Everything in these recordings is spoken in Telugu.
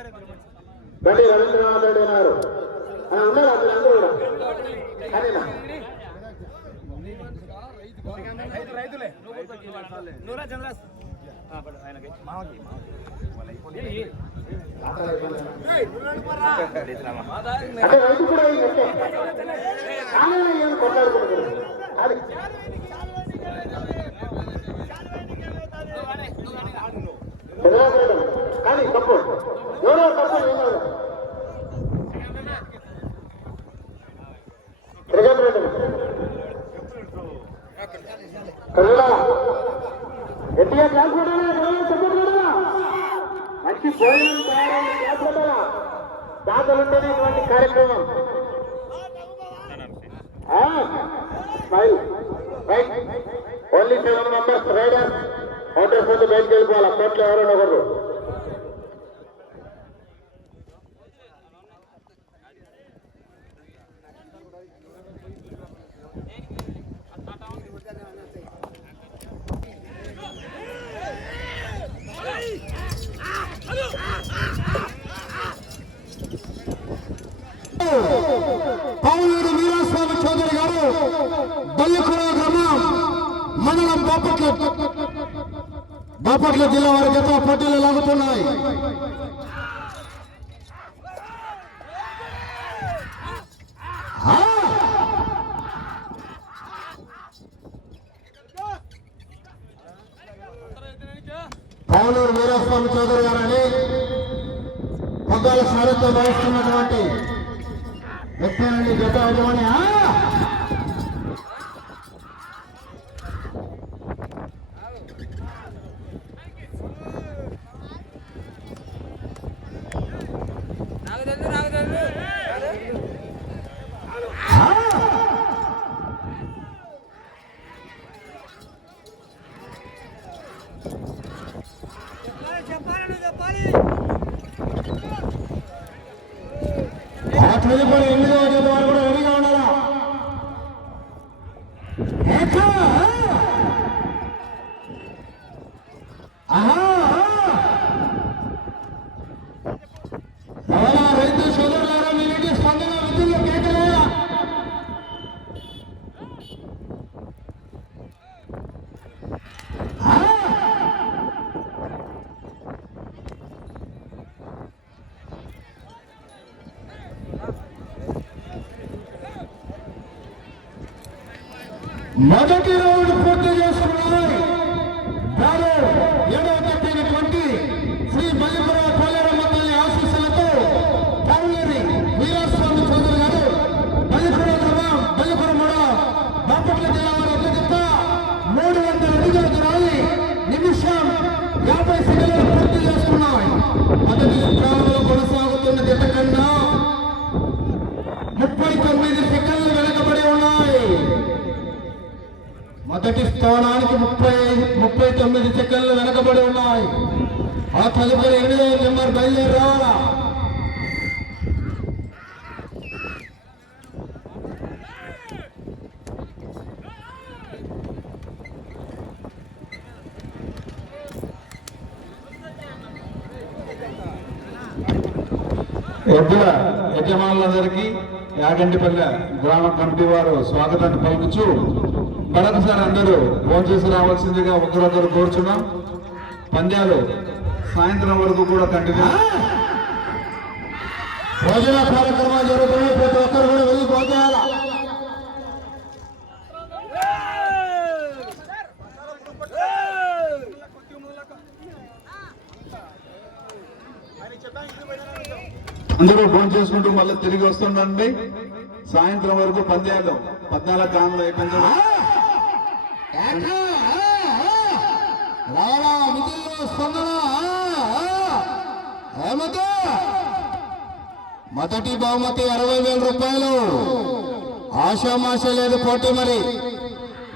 గండి రవీంద్రనాథ్ రెడ్డి ఉన్నారు. ఉన్నారు? అతను కూడా? అదేనా? అంటే రైతు కూడా ఏం అది. కానీ తప్పు. మంచి భోజనం కార్యక్రమం. Smile. Right. Only seven members rider hotels ముందు బయటకు వెళ్ళిపోవాలి. కోట్లు ఎవరైనా ఒకరు పావులూరు వీరాస్వామి చౌదరి గారు బల్లికొర గ్రామం మండలం బాపట్ల. బాపట్ల జిల్లా వారి గత పోటీలు లాగుతున్నాయి ఆ! పావులూరు వీరాస్వామి చౌదరి గారని పొద్దాల సారథ్యం వహిస్తున్నటువంటి వ్యక్తి నుండి జత యజమాని ఆ! నాకు తెలుసు నాకు తెలుసు చెప్పాలి చెప్పాలి ఆ తదుపరి ఎనిమిదవ జత వారు కూడా రెడీగా ఉండాలా ఏక! ఆహా! ఎవరా రైతు సోదరులారా మీ ఇంటి స్పందన విద్యుల్లో కేకలేరా ఆ! మొదటి రౌండ్ పూర్తి చేసుకున్నారు వారు ఏడవ తప్పినటువంటి శ్రీ మల్లిపుర పోలేరమ్మ తల్లి ఆశీస్సులతో పౌలేరి వీరాస్వామి చౌదరి గారు మల్లిపుర గ్రామం మల్లిపుర మూడ బాపట్ల జిల్లా వారి అధ్యక్షత మూడు వందల అడుగులకు రాలి. నిమిషం యాభై సెకండ్లు పూర్తి చేసుకున్నాయి. మొదటి స్థానంలో మొదటి స్థానానికి ముప్పై ముప్పై తొమ్మిది సెకండ్లు వెనకబడి ఉన్నాయి. ఆ తదుపరి ఎనిమిదో నెంబర్ బయలుదేరి రావాలా ఎద్దుల యజమానులందరికీ యాగంటిపల్లె గ్రామ కమిటీ వారు స్వాగతాన్ని పలుకుచు మరొకసారి అందరూ ఫోన్ చేసి రావాల్సిందిగా ఒకరొకరు కోరుచున్నాం. పంద్యాలు సాయంత్రం వరకు కూడా కంటిన్యూ. భోజన కార్యక్రమాలు జరుగుతున్నాయి. ప్రతి ఒక్కరు కూడా వెళ్ళి భోజనాల. అందరూ ఫోన్ చేసుకుంటూ మళ్ళీ తిరిగి వస్తుండండి. సాయంత్రం వరకు పంద్యాలు. పద్నాలుగు కాలంలో అయిపోయింది. రావాలా మిగిలిన స్పందన మొదటి బహుమతి అరవై వేల రూపాయలు. ఆశామాష లేదు పోటీ మరి.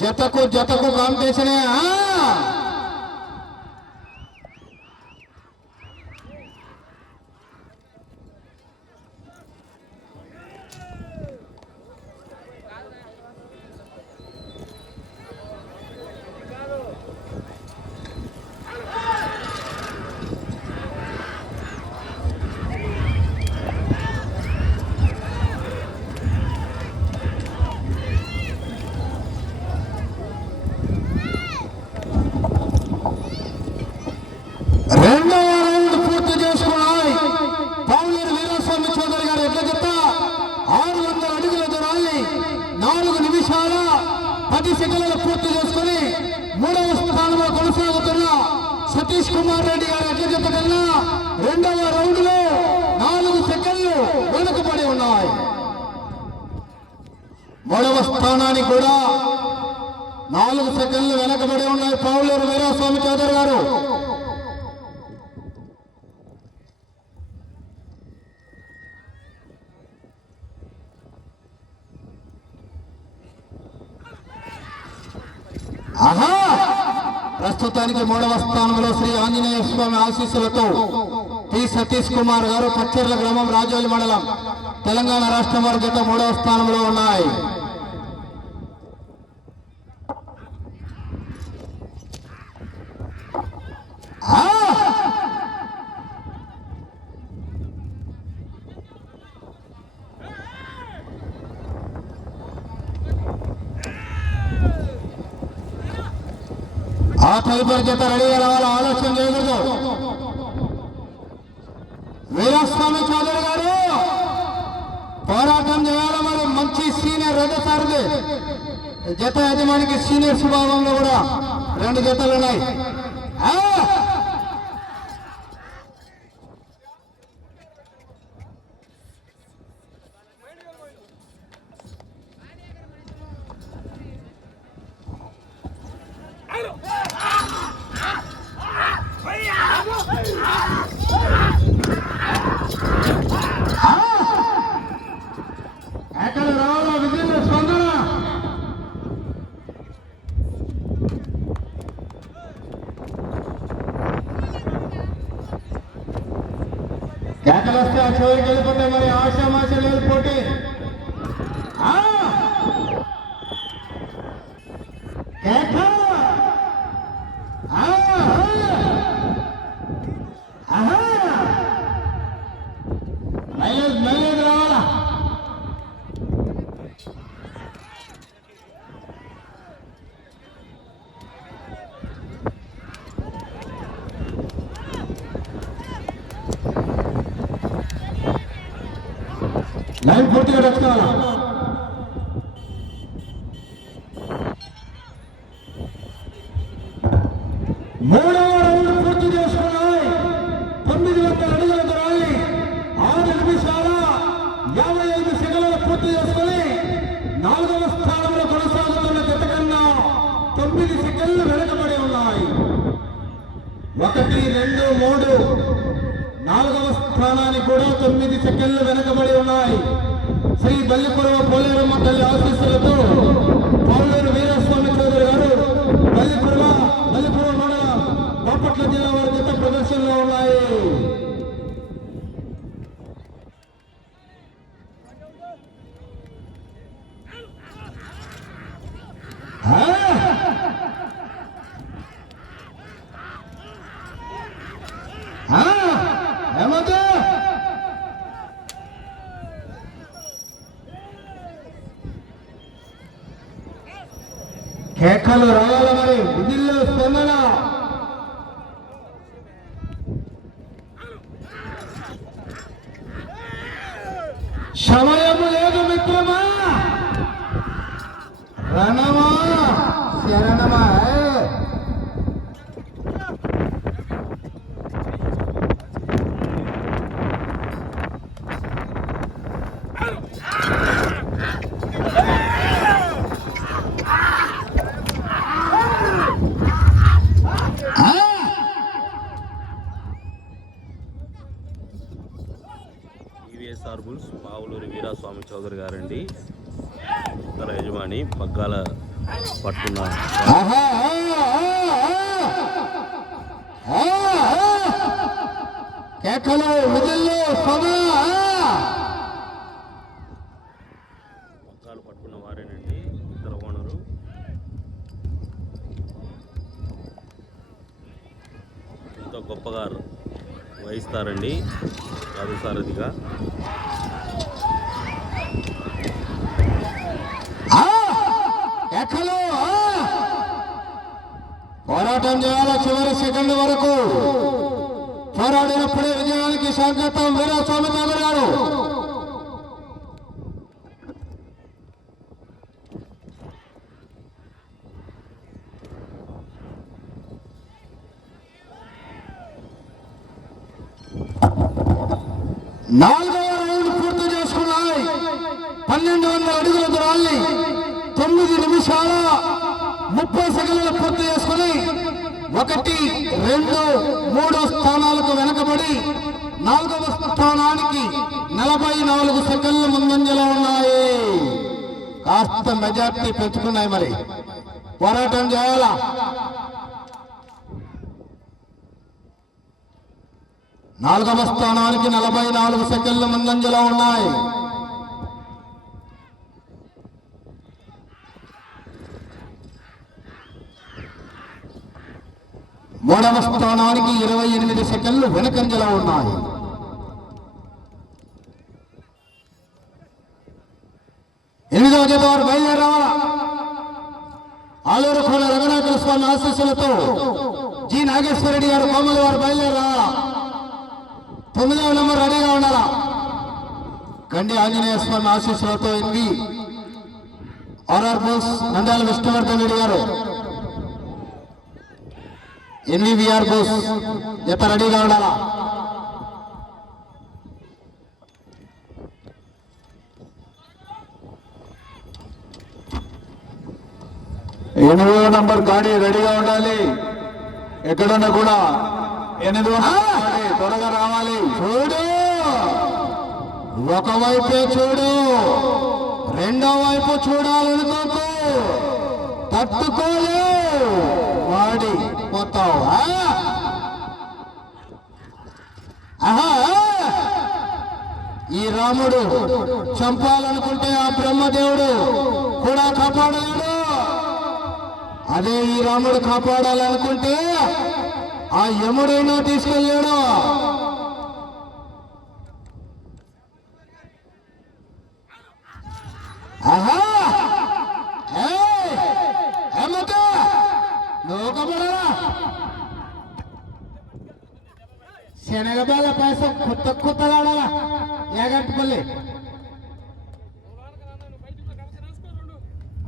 జతకు జతకు కాంపిటీషనే పది సెకండ్లు పూర్తి చేసుకుని మూడవ స్థానంలో కొనసాగుతున్న సతీష్ కుమార్ రెడ్డి గారు ఎట్ల కన్నా రెండవ రౌండ్లో నాలుగు సెకండ్లు వెనుకబడి ఉన్నాయి. మూడవ స్థానానికి కూడా నాలుగు సెకండ్లు వెనకబడి ఉన్నాయి. పావులూరు వీరాస్వామి చౌదరి గారు. ఆహా! ప్రస్తుతానికి మూడవ స్థానంలో శ్రీ ఆంజనేయ స్వామి ఆశీస్సులతో పి సతీష్ కుమార్ గారు పచ్చర్ల గ్రామం రాజోలి మండలం తెలంగాణ రాష్ట్రం వారు జత మూడవ స్థానంలో ఉన్నాయి ఆ! ఆ తదుపరి జత రెడీగా రావాలి ఆలోచన చేయకూడదు. వీరస్వామి చౌదరి గారు పోరాటం చేయాలి మరి మంచి సీనియర్ రజ సార్ది జత యజమానికి సీనియర్ స్వభావంలో కూడా రెండు జతలు ఉన్నాయి ఆ! ఎక్కడ రావాలా విజయ స్పందన కేకలు వస్తే ఆ చివరికి వెళ్ళిపోతే మరి ఆశామాష లేదు పోటీ ఆ! కేక! ఆ! ఆహా! మైలేజ్ మైలేజ్ రావాలా లైన్ పూర్తిగా మూడవ రౌండ్ పూర్తి చేసుకున్నాయి. తొమ్మిది వందల అడుగుల దూరాన్ని ఆరు నిమిషాల యాభై ఐదు సెకండ్లు పూర్తి చేసుకుని నాలుగవ స్థానంలో కొనసాగుతున్న జత కన్నా తొమ్మిది సెకండ్లు వెనకబడి ఉన్నాయి. ఒకటి రెండు మూడు. నాలుగవ స్థానానికి కూడా తొమ్మిది సెకండ్లు కేకలు వహిస్తారండి. రథసారథిగా ఆ! పోరాటం చేయాలి చివరి సెకండ్ వరకు. పోరాడినప్పుడే విజయానికి సంకేతం వీరాస్వామి గారు నాలుగవ రౌండ్ పూర్తి చేసుకున్నాయి. పన్నెండు వందల అడుగుల దూరాన్ని తొమ్మిది నిమిషాల ముప్పై సెకండ్లు పూర్తి చేసుకుని ఒకటి రెండు మూడు స్థానాలకు వెనకబడి నాలుగవ స్థానానికి నలభై నాలుగు సెకండ్లు ముందంజలో ఉన్నాయి. కాస్త మెజార్టీ పెంచుకున్నాయి మరి. పోరాటం చేయాలా? నాలుగవ స్థానానికి నలభై నాలుగు సెకండ్ల ముందంజలో ఉన్నాయి. మూడవ స్థానానికి ఇరవై ఎనిమిది సెకండ్లు వెనకంజలో ఉన్నాయి. ఎనిమిదవ జత వారు ఆలూరు కోన రంగనాథ స్వామి ఆశీస్సులతో జి నాగేశ్వరరెడ్డి గారు కోమల వారు బయలుదేరి తొమ్మిదవ నెంబర్ రెడీగా ఉండాలా? కండి ఆంజనేయ స్వామి ఆశీస్సులతో N V. R R Bose Nandyala Vishnuvardhan Reddy garu. N V V R Bose జత రెడీగా ఉండాలా? ఎనిమిదో నంబర్ గాడి రెడీగా ఉండాలి. ఎక్కడున్నా కూడా ఎనిమిదో గాడి త్వరగా రావాలి. చూడు. ఒకవైపే చూడు. రెండో వైపు చూడాలనుకోకు. తట్టుకోలే వాడి పోతావు ఆహా ఈ రాముడు చంపాలనుకుంటే ఆ బ్రహ్మదేవుడు కూడా కాపాడలేడు. అదే ఈ రాముడు కాపాడాలనుకుంటే ఆ యముడైనా తీసుకెళ్ళాడు. ఆహా! శనగబాల పాయసం కొత్త కొత్తలాడాలా? ఏగట్టుపల్లి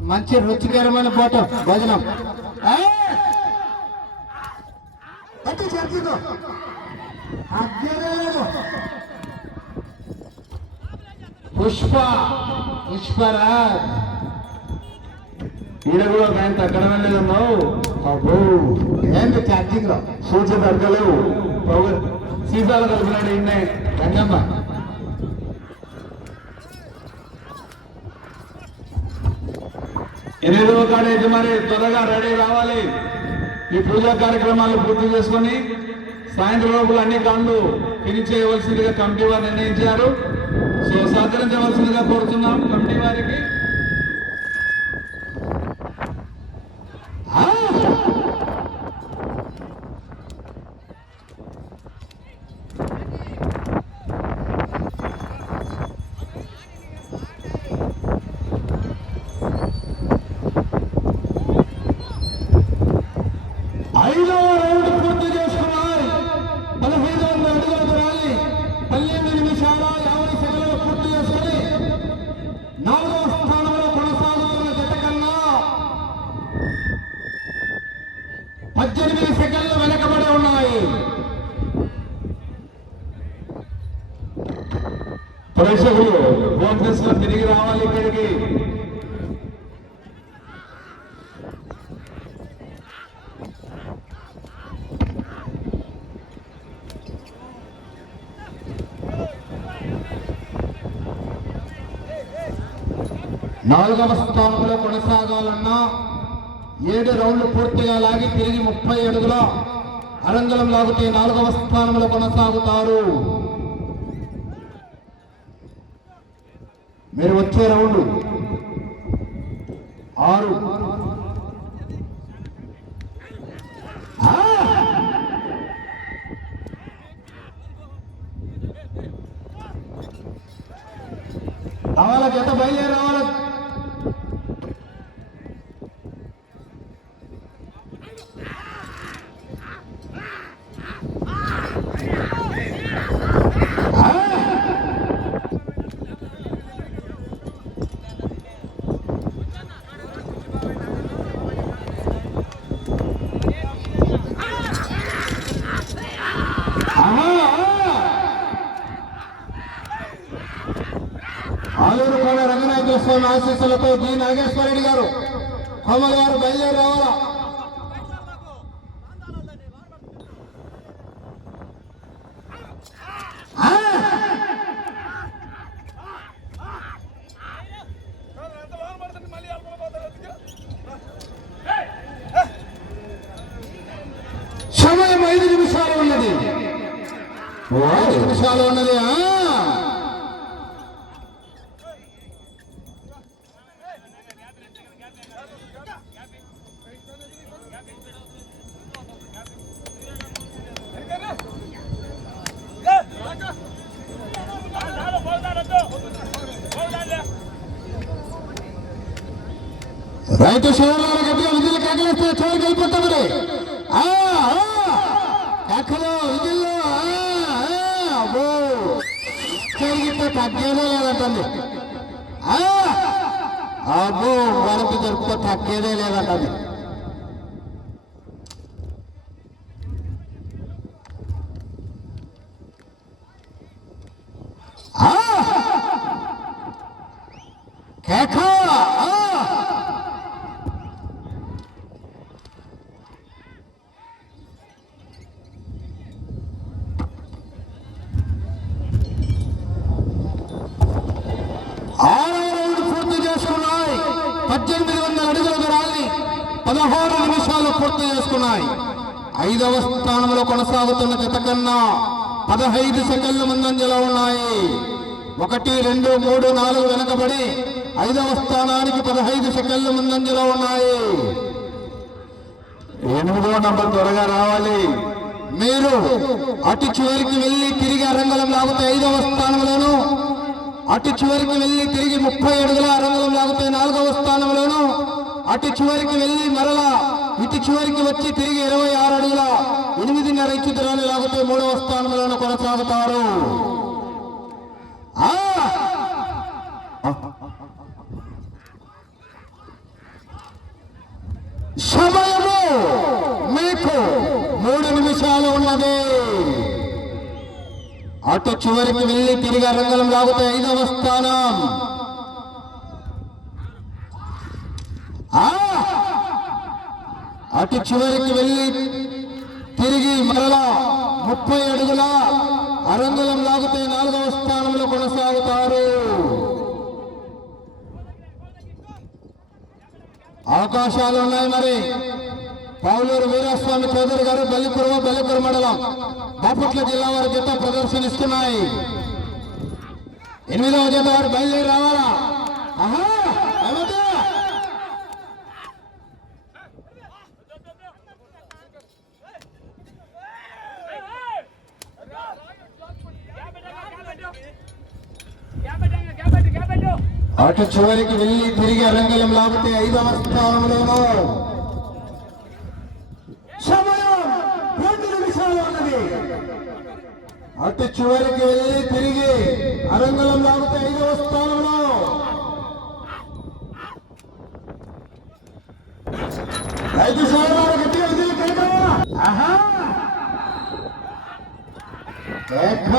మంచి రుచికరమైన పోటం భోజనం. అగ్గరే లేదు. పుష్ప పుష్పరాజ్. ఈడ కూడా ఒక ఆయన అక్కడ వెళ్ళేదన్నావు అబ్బో. ఏంటి ఛార్జింగ్లో సూచన తగ్గలేవు. సీసాలు కలిపినాడు ఇన్నే రంగమ్మ. ఎనిమిదవ కాడి యజమాని త్వరగా రెడీ రావాలి ఈ పూజా కార్యక్రమాలు పూర్తి చేసుకొని సాయంత్రం లోపల అన్ని కాళ్ళు ఫినిష్ చేయవలసిందిగా కమిటీ వారు నిర్ణయించారు. సో సహకరించవలసిందిగా కోరుతున్నాం కమిటీ వారికి. రావాలి నాలుగవ స్థానంలో కొనసాగాలన్నా ఏడు రౌండ్లు పూర్తిగా లాగి తిరిగి ముప్పై అడుగుల అరంగళం లాగితే నాలుగవ స్థానంలో కొనసాగుతారు. మీరు వచ్చే రౌండ్. ఆరు. ఆ! రావాలా? జత బయలుదేరి రావాలా? స్వామి ఆశీస్సులతో జి నాగేశ్వరరెడ్డి గారు కోమల్ గారు బయలుదేరి రావాలా? సమయం ఐదు నిమిషాలు ఉన్నది. ఐదు నిమిషాలు ఉన్నది केड़े लेवल का పూర్తి చేసుకున్నాయి. ఐదవ స్థానంలో కొనసాగుతున్న జత కన్నా పదహైదు సెకండ్ల ముందంజలో ఉన్నాయి. ఒకటి రెండు మూడు నాలుగు వెనకబడి ఐదవ స్థానానికి పదహైదు సెకండ్ల ముందంజలో ఉన్నాయి. ఎనిమిదో నంబర్ త్వరగా రావాలి. మీరు అటు చివరికి వెళ్ళి తిరిగి అరంగలం లాగితే ఐదవ స్థానంలోను అటు చివరికి వెళ్ళి తిరిగి ముప్పై అడుగుల అరంగలం లాగితే నాలుగవ స్థానంలోను అటు చివరికి వెళ్ళి మరలా ఇటు చివరికి వచ్చి తిరిగి ఇరవై ఆరు అడుగుల ఎనిమిదిన్నర ఇంచు దూరాన్ని లాగుతూ మూడవ స్థానంలో కొనసాగుతారు. సమయము మీకు మూడు నిమిషాలు ఉన్నది. అటు చివరికి వెళ్ళి తిరిగి రంగం లాగుతూ ఐదవ స్థానం ఆ! అటు చివరికి వెళ్ళి తిరిగి మరలా ముప్పై అడుగుల అరంగులం లాగితే నాలుగవ స్థానంలో కొనసాగుతారు. అవకాశాలు ఉన్నాయి మరి. పావులూరు వీరస్వామి చౌదరి గారు బల్లిపురవ బల్లిపుర మండలం బాపట్ల జిల్లా వారి జత ప్రదర్శనిస్తున్నాయి. ఎనిమిదవ జత వారు బయలుదేరి రావాలా? ఆహా, అటు చివరికి వెళ్ళి తిరిగి అరంగలం లాగితే ఐదవ స్థానంలోనూ సమయం రెండు నిమిషాలు ఉన్నది అటు చివరికి వెళ్ళి తిరిగి అరంగలం లాగితే ఐదవ స్థానంలో ఐదు సంవత్సరాల గట్టిగా విధులు కేకవా? ఆహా కేక.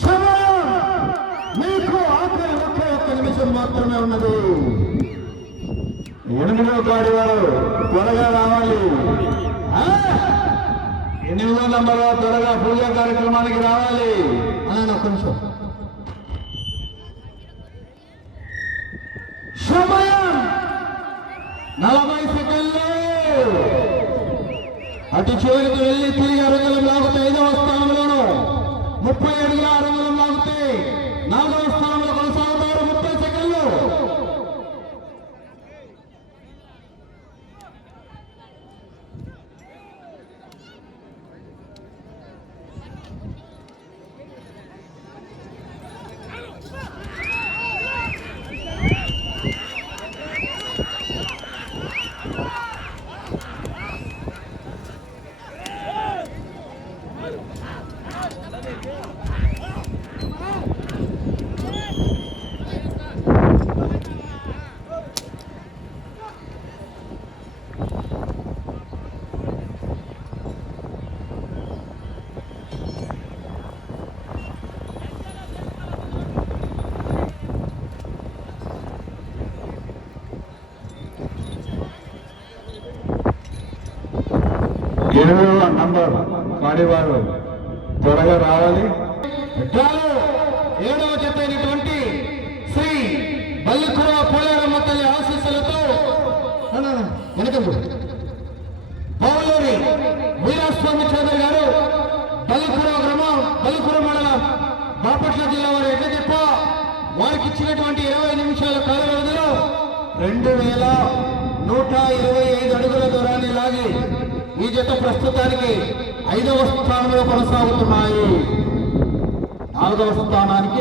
సమయం మీకు ఆఖరి ఒకే ఒక్క నిమిషం మాత్రమే ఉన్నది. ఎనిమిదో కాడి వారు త్వరగా రావాలి. ఎనిమిదో నంబర్ త్వరగా పూజా కార్యక్రమానికి రావాలి. అని ఒక్క నిమిషం. సమయం నలభై సెకండ్లు. అటు చివరికి వెళ్ళి తిరిగి అరంగలం లాగితే ఐదవ స్థానంలోను ముప్పై అడుగుల అరంగలం లాగితే నాలుగవ స్థానం ఎనిమిదవ నంబర్ కాడివారు త్వరగా రావాలి. ఏడవ జత అయినటువంటి శ్రీ బల్లికుర పోలేరమ్మ తల్లి ఆశీస్సులతో వెనకండు బావలూరి వీరాస్వామి చౌదరి గారు బల్లికుర గ్రామం బల్లికుర మండలం బాపట్ల జిల్లా వారు ఎట్లా చెప్ప? వారికి ఇచ్చినటువంటి ఇరవై నిమిషాల కాల వ్యవధిలో రెండు వేల నూట ఇరవై ఐదు అడుగుల దూరాన్ని లాగి ఈ జత ప్రస్తుతానికి ఐదవ స్థానంలో కొనసాగుతున్నాయి. నాలుగవ స్థానానికి